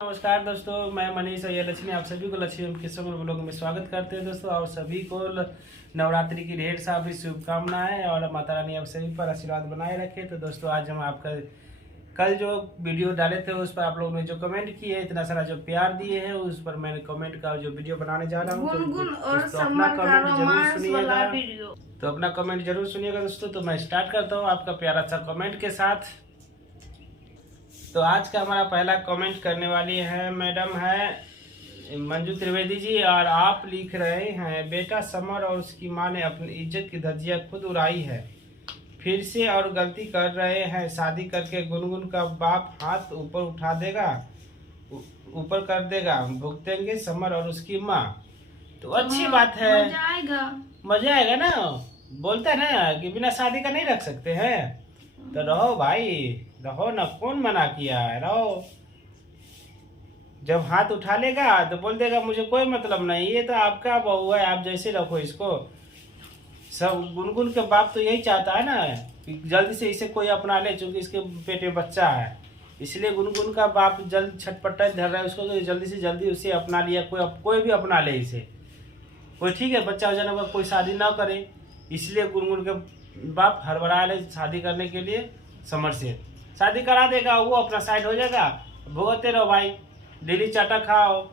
नमस्कार दोस्तों, मैं मनीष और यह लक्ष्मी आप सभी को लक्ष्मी किस्मत ब्लॉग में स्वागत करते हैं दोस्तों। और सभी को नवरात्रि की ढेर सारी शुभकामनाएं और माता रानी आप सभी पर आशीर्वाद बनाए रखे। तो दोस्तों आज हम आपका कल जो वीडियो डाले थे उस पर आप लोगों ने जो कमेंट किए, इतना सारा जो प्यार दिए हैं, उस पर मैंने कमेंट का जो वीडियो बनाने जा रहा हूँ। तो अपना कमेंट जरूर सुनिएगा। तो अपना कमेंट जरूर सुनिएगा दोस्तों। तो मैं स्टार्ट करता हूँ आपका प्यारा सा कमेंट के साथ। तो आज का हमारा पहला कमेंट करने वाली है मैडम है मंजू त्रिवेदी जी, और आप लिख रहे हैं, बेटा समर और उसकी मां ने अपनी इज्जत की धज्जियां खुद उड़ाई है, फिर से और गलती कर रहे हैं। शादी करके गुनगुन का बाप हाथ ऊपर उठा देगा, ऊपर कर देगा, भुगतेंगे समर और उसकी माँ। तो अच्छी बात है, मजा आएगा ना। बोलते हैं ना कि बिना शादी का नहीं रख सकते हैं, तो रहो भाई, रहो ना, कौन मना किया है, रहो। जब हाथ उठा लेगा तो बोल देगा मुझे कोई मतलब नहीं, ये तो आपका बहू है, आप जैसे रखो इसको। सब गुनगुन के बाप तो यही चाहता है ना कि जल्दी से इसे कोई अपना ले, चूंकि इसके पेट में बच्चा है, इसलिए गुनगुन का बाप जल्द छटपटा धर रहा है उसको, तो जल्दी से जल्दी उसे अपना लिया। कोई भी अपना ले इसे, कोई ठीक है बच्चा हो जाने के बाद कोई शादी ना करे, इसलिए गुनगुन के बाप हड़बड़ा ले शादी करने के लिए। समर से शादी करा देगा, वो अपना साइड हो जाएगा, भुगतते रहो भाई, डेली चाटा खाओ,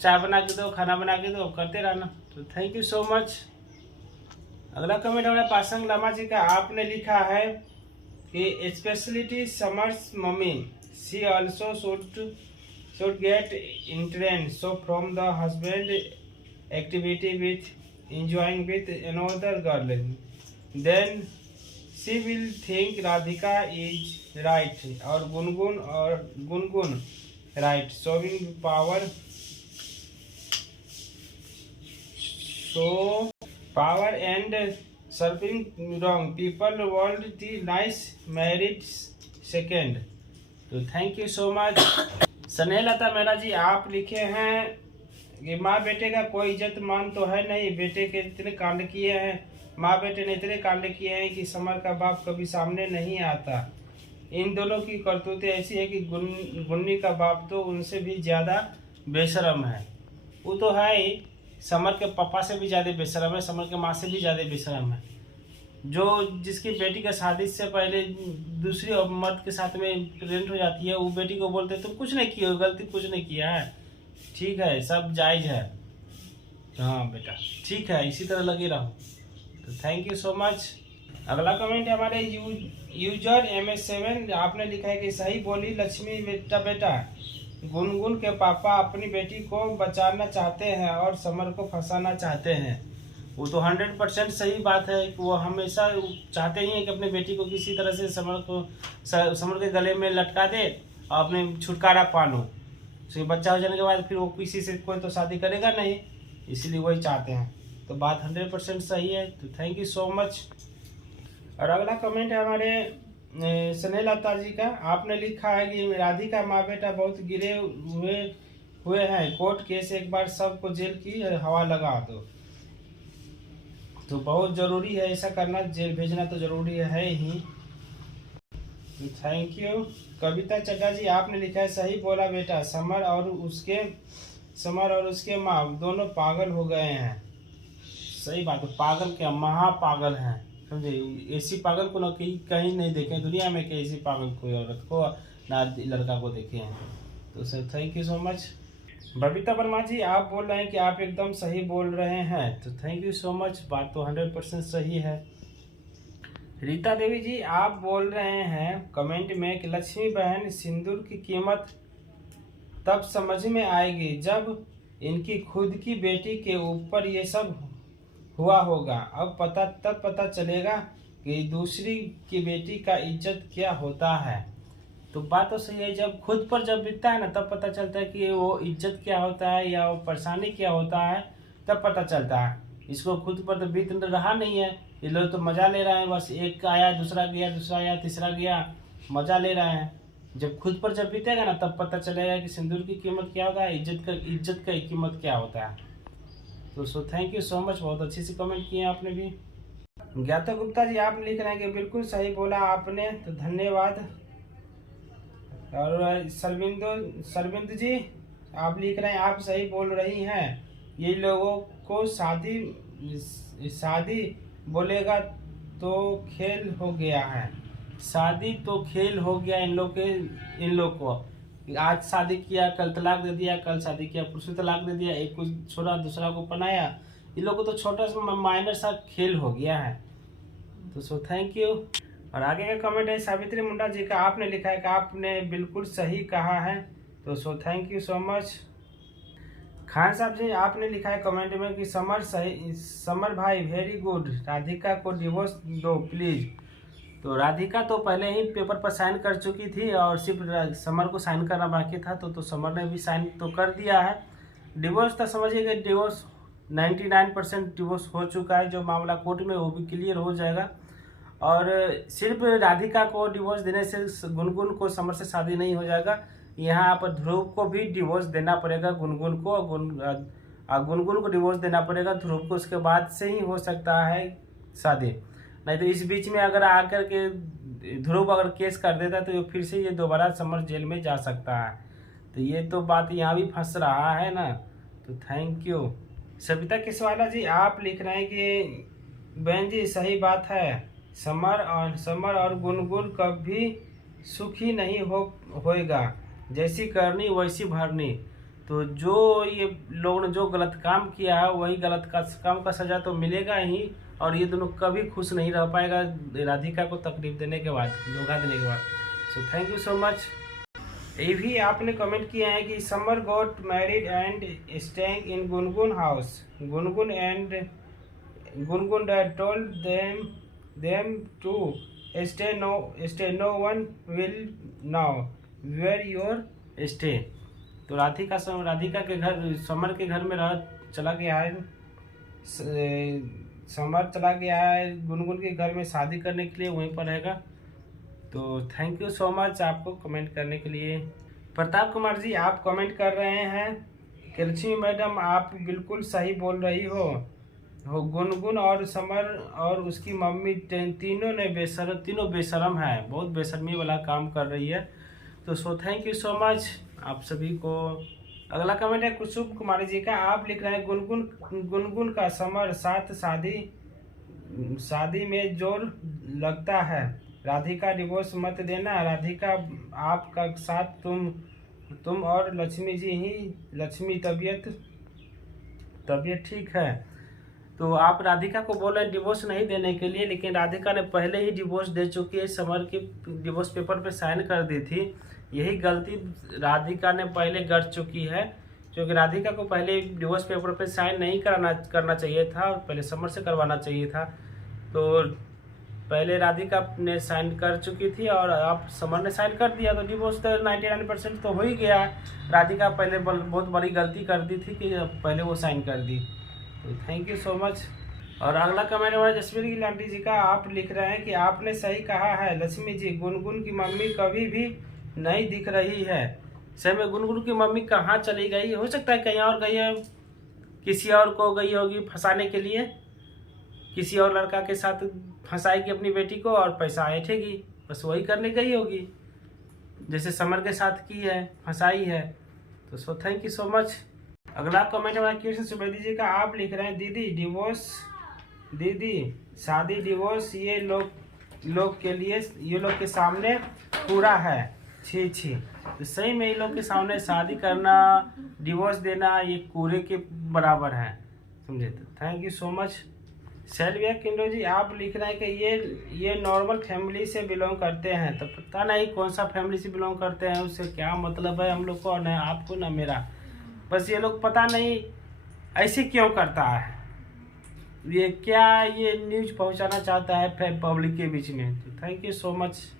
चाय बना के दो, खाना बना के दो, करते रहना। तो थैंक यू सो मच। अगला कमेंट हमारे पासंग लामा जी का, आपने लिखा है कि speciality summers mummy, she also should get interest so from the husband activity with enjoying with another girl, then she will think Radhika is right और Gungun right, showing power, so power and serving wrong people want the nice married second। तो thank you so much. Snehlata मेरा जी, आप लिखे हैं कि माँ बेटे का कोई इज्जत मान तो है नहीं, बेटे के इतने कांड किए हैं, माँ बेटे ने इतने कांड किए हैं कि समर का बाप कभी सामने नहीं आता। इन दोनों की करतूतें ऐसी है कि गुन्नी का बाप तो उनसे भी ज़्यादा बेशरम है। वो तो है ही, समर के पापा से भी ज़्यादा बेशरम है, समर के माँ से भी ज़्यादा बेशरम है। जो जिसकी बेटी का शादी से पहले दूसरी और मर्द के साथ में प्रेग्नेंट हो जाती है, वो बेटी को बोलते तुम कुछ नहीं किए हो, गलती कुछ नहीं किया है, ठीक है, सब जायज है, हाँ बेटा ठीक है, इसी तरह लगे रहो। तो थैंक यू सो मच। अगला कमेंट है हमारे यूजर MS7, आपने लिखा है कि सही बोली लक्ष्मी बेटा, गुनगुन के पापा अपनी बेटी को बचाना चाहते हैं और समर को फंसाना चाहते हैं। वो तो 100% सही बात है कि वो हमेशा चाहते ही हैं कि अपनी बेटी को किसी तरह से समर के गले में लटका दे और अपने छुटकारा पालो। तो बच्चा हो जाने के बाद फिर वो किसी से कोई तो शादी करेगा नहीं, इसलिए वही चाहते हैं। तो बात 100% सही है। तो थैंक यू सो मच। और अगला कमेंट है हमारे स्नेहलता जी का, आपने लिखा है कि राधिका माँ बेटा बहुत गिरे हुए हैं, कोर्ट केस, एक बार सबको जेल की हवा लगा दो। तो बहुत ज़रूरी है ऐसा करना, जेल भेजना तो ज़रूरी है ही। Thank you. कविता चड्डा जी, आपने लिखा है सही बोला बेटा, समर और उसके माँ दोनों पागल हो गए हैं। सही बात है, पागल क्या, महापागल हैं, समझे। ऐसी पागल को ना कहीं नहीं देखे दुनिया में, कि ऐसी पागल कोई औरत को ना लड़का को देखे हैं। तो sir thank you so much. Babita Verma ji, आप बोल रहे हैं कि आप एकदम सही बोल रहे हैं, तो थैंक यू सो मच, बात तो 100% सही है। रीता देवी जी, आप बोल रहे हैं कमेंट में कि लक्ष्मी बहन सिंदूर की कीमत तब समझ में आएगी जब इनकी खुद की बेटी के ऊपर ये सब हुआ होगा। अब तब पता चलेगा कि दूसरी की बेटी का इज्जत क्या होता है। तो बात तो सही है, जब खुद पर जब बीतता है ना, तब पता चलता है कि वो इज्जत क्या होता है या वो परेशानी क्या होता है, तब पता चलता है। इसको खुद पर तो बीत रहा नहीं है, ये लोग तो मज़ा ले रहे हैं, बस एक आया, दूसरा गया, दूसरा आया, तीसरा गया, मज़ा ले रहे हैं। जब खुद पर जब बीतेगा ना, तब पता चलेगा कि सिंदूर की कीमत क्या होता है, इज्जत का कीमत क्या होता है। तो थैंक यू सो मच, बहुत अच्छी सी कमेंट किए आपने भी। ज्ञाता गुप्ता जी, आप लिख रहे हैं कि बिल्कुल सही बोला आपने, तो धन्यवाद। और सरविंद जी आप लिख रहे हैं आप सही बोल रही हैं, ये लोगों को शादी बोलेगा तो खेल हो गया है। शादी तो खेल हो गया इन लोग को। आज शादी किया, कल तलाक दे दिया, कल शादी किया, परसों तलाक दे दिया, एक को छोड़ा दूसरा को पनाया। इन लोगों को तो छोटा सा माइनर सा खेल हो गया है। तो सो थैंक यू। और आगे का कमेंट है सावित्री मुंडा जी का, आपने लिखा है कि आपने बिल्कुल सही कहा है। तो सो thank you so much. Khan साहब जी आपने लिखा है कमेंट में कि समर भाई वेरी गुड, राधिका को डिवोर्स दो प्लीज। तो राधिका तो पहले ही पेपर पर साइन कर चुकी थी और सिर्फ समर को साइन करना बाकी था। तो समर ने भी साइन तो कर दिया है। डिवोर्स तो समझिए कि डिवोर्स 99% डिवोर्स हो चुका है। जो मामला कोर्ट में वो भी क्लियर हो जाएगा। और सिर्फ राधिका को डिवोर्स देने से गुनगुन को समर से शादी नहीं हो जाएगा। यहाँ पर ध्रुव को भी डिवोर्स देना पड़ेगा, गुनगुन को, गुनगुन को डिवोर्स देना पड़ेगा ध्रुव को। उसके बाद से ही हो सकता है शादी। नहीं तो इस बीच में अगर आकर के ध्रुव अगर केस कर देता तो फिर से ये दोबारा समर जेल में जा सकता है। तो ये तो बात यहाँ भी फंस रहा है ना। तो थैंक यू। सविता किसवाला जी आप लिख रहे हैं कि बहन जी सही बात है, समर और गुनगुन कभी सुखी नहीं होएगा, जैसी करनी वैसी भरनी। तो जो ये लोगों ने जो गलत काम किया है वही गलत काम का सजा तो मिलेगा ही। और ये दोनों कभी खुश नहीं रह पाएगा राधिका को तकलीफ देने के बाद, धोखा देने के बाद। So thank you so much. ये भी आपने कमेंट किया है कि Samar got married and staying in Gungun house. Gungun dad told them to stay, no one will know where your stay. तो राधिका के घर, समर के घर में चला गया है। समर चला गया है गुनगुन के घर में शादी करने के लिए, वहीं पर रहेगा। तो थैंक यू सो मच आपको कमेंट करने के लिए। प्रताप कुमार जी आप कमेंट कर रहे हैं कि लक्ष्मी मैडम आप बिल्कुल सही बोल रही हो। गुनगुन और समर और उसकी मम्मी तीनों बेशरम है, बहुत बेशर्मी वाला काम कर रही है। तो सो थैंक यू सो मच आप सभी को। अगला कमेंट है कुसुम कुमारी जी का, आप लिख रहे हैं गुनगुन का समर साथ शादी में जोर लगता है, राधिका डिवोर्स मत देना। राधिका आपका साथ तुम और लक्ष्मी तबीयत ठीक है। तो आप राधिका को बोल रहे हैं डिवोर्स नहीं देने के लिए, लेकिन राधिका ने पहले ही डिवोर्स दे चुकी है, समर की डिवोर्स पेपर पे साइन कर दी थी। यही गलती राधिका ने पहले कर चुकी है, क्योंकि राधिका को पहले डिवोर्स पेपर पे साइन नहीं करना चाहिए था, पहले समर से करवाना चाहिए था। तो पहले राधिका ने साइन कर चुकी थी और अब समर ने साइन कर दिया, तो डिवोर्स तो 99% तो हो ही गया। राधिका पहले बहुत बड़ी गलती कर दी थी कि पहले वो साइन कर दी। तो थैंक यू सो मच। और अगला कमेंट है जसवीर लांटी जी का, आप लिख रहे हैं कि आपने सही कहा है लक्ष्मी जी, गुनगुन की मम्मी कभी भी नहीं दिख रही है। सही में गुनगुन की मम्मी कहाँ चली गई? हो सकता है कहीं और गई है, किसी और को गई होगी फंसाने के लिए, किसी और लड़का के साथ फंसाएगी अपनी बेटी को और पैसा ऐंठेगी, बस वही करने गई होगी, जैसे समर के साथ की है, फंसाई है। तो सो थैंक यू सो मच। अगला कमेंट हमारा कृष्ण सुवेदी जी का, आप लिख रहे हैं दीदी शादी डिवोर्स ये लोग के सामने पूरा है, छी। तो सही में ये लोग के सामने शादी करना, डिवोर्स देना ये कूड़े के बराबर है, समझे। तो thank you so much. Selvia Kindo ji आप लिख रहे हैं कि ये नॉर्मल फैमिली से बिलोंग करते हैं। तो पता नहीं कौन सा फैमिली से बिलोंग करते हैं, उससे क्या मतलब है हम लोग को, न आपको न मेरा। बस ये लोग पता नहीं ऐसे क्यों करता है, ये न्यूज पहुंचाना चाहता है पब्लिक के बीच में। तो थैंक यू सो मच।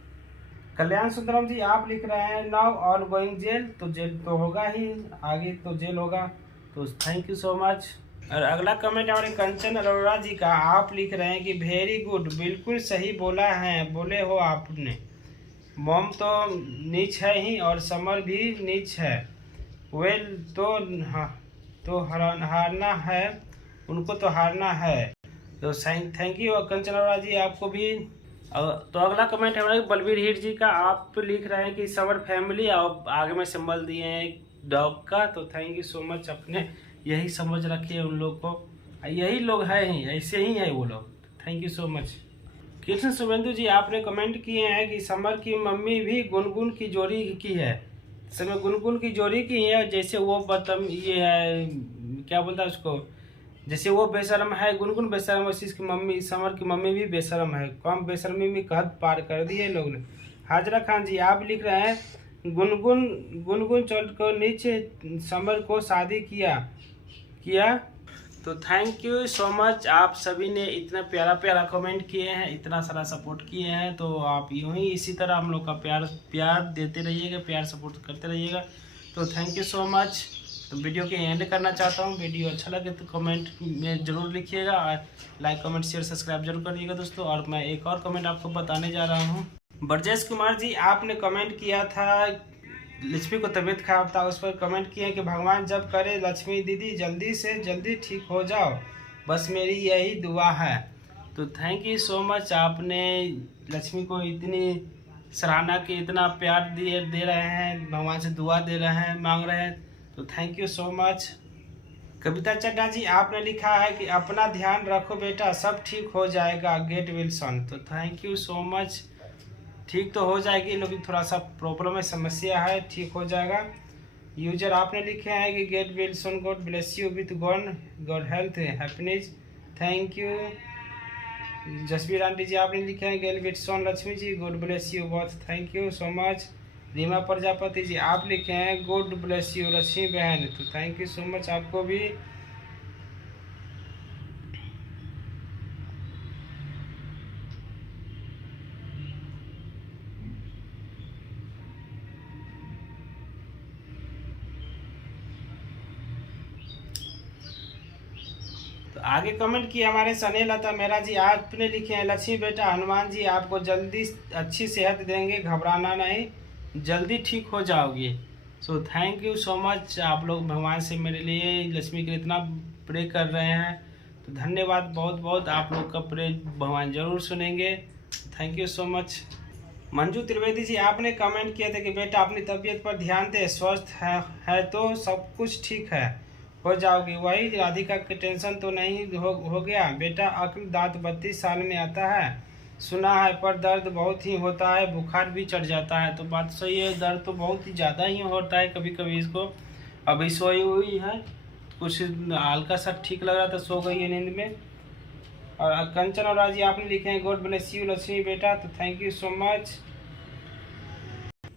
कल्याण सुंदरम जी आप लिख रहे हैं नाउ ऑल गोइंग जेल। तो जेल तो होगा ही, आगे तो जेल होगा। तो थैंक यू सो मच। और अगला कमेंट हमारे कंचन अरोड़ा जी का, आप लिख रहे हैं कि वेरी गुड, बिल्कुल सही बोले हो आपने। मॉम तो नीच है ही और समर भी नीच है। वेल तो हारना है, उनको तो हारना है। तो थैंक यू कंचन अरोड़ा जी, आपको भी तो अगला कमेंट है हमारा बलबीर हिट जी का। आप लिख रहे हैं कि समर फैमिली, और आगे में सिंबल दिए हैं डॉग का। तो थैंक यू सो मच, अपने यही समझ रखिए उन लोग को, यही लोग हैं ही, ऐसे ही है वो लोग। Thank you so much. Krishna Shubhendu ji आपने कमेंट किए हैं कि समर की मम्मी भी गुनगुन की जोड़ी की है। समय गुनगुन की जोड़ी की है, जैसे वो ये है, क्या बोलता है उसको, जैसे वो बेशरम है, गुनगुन बेशरम, वैसे इसकी मम्मी समर की मम्मी भी बेशरम है। कम बेशरमी में हद पार कर दी है लोग ने। हाजरा खान जी आप लिख रहे हैं गुनगुन गुनगुन चोट को नीचे समर को शादी किया। तो थैंक यू सो मच, आप सभी ने इतना प्यारा प्यारा कमेंट किए हैं, इतना सारा सपोर्ट किए हैं। तो आप यूं ही इसी तरह हम लोग का प्यार देते रहिएगा, प्यार सपोर्ट करते रहिएगा। तो थैंक यू सो मच। तो वीडियो के एंड करना चाहता हूँ। वीडियो अच्छा लगे तो कमेंट में ज़रूर लिखिएगा, और लाइक कमेंट शेयर सब्सक्राइब जरूर करिएगा दोस्तों। और मैं एक और कमेंट आपको बताने जा रहा हूँ। ब्रजेश कुमार जी आपने कमेंट किया था, लक्ष्मी को तबीयत खराब था, उस पर कमेंट किए कि भगवान जब करे लक्ष्मी दीदी जल्दी से जल्दी ठीक हो जाओ, बस मेरी यही दुआ है। तो थैंक यू सो मच, आपने लक्ष्मी को इतनी सराहना की, इतना प्यार दे रहे हैं, भगवान से दुआ दे रहे हैं, मांग रहे हैं। तो थैंक यू सो मच। कविता चड्डा जी आपने लिखा है कि अपना ध्यान रखो बेटा, सब ठीक हो जाएगा, गेट विल्सन। तो थैंक यू सो मच। ठीक तो हो जाएगी, लेकिन थोड़ा सा प्रॉब्लम है, समस्या है, ठीक हो जाएगा। यूजर आपने लिखे हैं कि get well soon, god bless you with good health happiness. Thank you. Jasvir aunty ji आपने लिखे हैं get well soon Lakshmi ji, god bless you both. Thank you so much. Reema Prajapati ji आप लिखे हैं गॉड ब्लेस यू लक्ष्मी बहन। तो थैंक यू सो मच आपको भी। तो आगे कमेंट किए हमारे सने लता मेरा जी, आपने लिखे हैं लक्ष्मी बेटा हनुमान जी आपको जल्दी अच्छी सेहत देंगे, घबराना नहीं, जल्दी ठीक हो जाओगे। सो थैंक यू सो मच, आप लोग भगवान से मेरे लिए लक्ष्मी के लिए इतना प्रे कर रहे हैं। तो धन्यवाद बहुत बहुत, आप लोग का प्रे भगवान जरूर सुनेंगे। Thank you so much. Manju Trivedi ji आपने कमेंट किए थे कि बेटा अपनी तबीयत पर ध्यान दे, स्वस्थ है तो सब कुछ ठीक है, हो जाओगी। वही राधिका की टेंशन तो नहीं हो गया बेटा, अक्ल दांत 32 साल में आता है सुना है, पर दर्द बहुत ही होता है, बुखार भी चढ़ जाता है। तो बात सही है, दर्द तो बहुत ही ज़्यादा ही होता है कभी कभी इसको। अभी सोई हुई है, कुछ हल्का सा ठीक लग रहा था, सो गई है नींद में। और कंचन और राजी आपने लिखे हैं गॉड ब्लेस यू लक्ष्मी बेटा। तो thank you so much.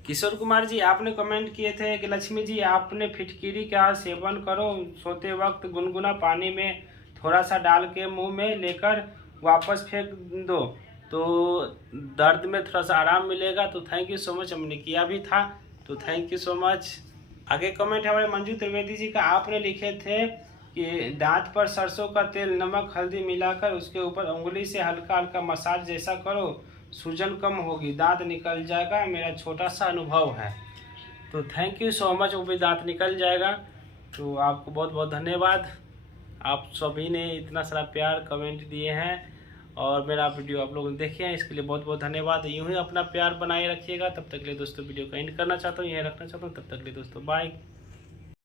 Kishore Kumar ji आपने कमेंट किए थे कि लक्ष्मी जी आपने फिटकिरी का सेवन करो, सोते वक्त गुनगुना पानी में थोड़ा सा डाल के मुंह में लेकर वापस फेंक दो, तो दर्द में थोड़ा सा आराम मिलेगा। तो थैंक यू सो मच, हमने किया भी था। तो थैंक यू सो मच। आगे कमेंट है हमारे मंजू त्रिवेदी जी का, आपने लिखे थे कि दांत पर सरसों का तेल नमक हल्दी मिलाकर उसके ऊपर उंगली से हल्का हल्का मसाज जैसा करो, सूजन कम होगी, दांत निकल जाएगा, मेरा छोटा सा अनुभव है। तो थैंक यू सो मच, वो भी दांत निकल जाएगा। तो आपको बहुत बहुत धन्यवाद, आप सभी ने इतना सारा प्यार कमेंट दिए हैं और मेरा वीडियो आप लोग देखे हैं, इसके लिए बहुत बहुत धन्यवाद। यूँ ही अपना प्यार बनाए रखिएगा। तब तक के लिए दोस्तों वीडियो को एंड करना चाहता हूँ, यहीं रखना चाहता हूँ। तब तक के लिए दोस्तों बाय।